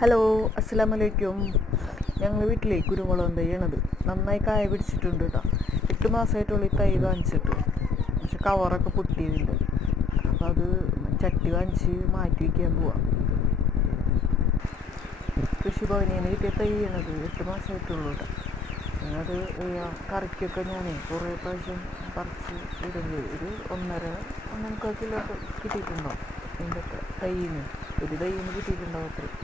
Hello, അസ്സലാമു അലൈക്കും. ഞങ്ങൾ വീട്ടിലെ കുരുമുളക് തൈയാണത്. നന്നായി കായ പിടിച്ചിട്ടുണ്ട് കേട്ടോ. 8 മാസമായിട്ടുള്ള ഈ തൈ വാങ്ങിച്ചിട്ട്, പക്ഷെ കവറൊക്കെ പൊട്ടിയതില്ല. അപ്പോൾ അത് ചട്ടി വാങ്ങിച്ച് മാറ്റി വയ്ക്കാൻ പോവാം. കൃഷിഭവനിൽ നിന്ന് കിട്ടിയ തൈയാണത്. 8 മാസമായിട്ടുള്ളൂ കേട്ടോ. അത് കറിക്കൊക്കെ ഞാൻ കുറേ പ്രാവശ്യം പറിച്ച് ഇടുന്നത് ഒരു 1.5 കിലോ കിട്ടിയിട്ടുണ്ടാവും. ഇതിൻ്റെ തൈന്ന് കിട്ടിയിട്ടുണ്ടാവും അത്രയും.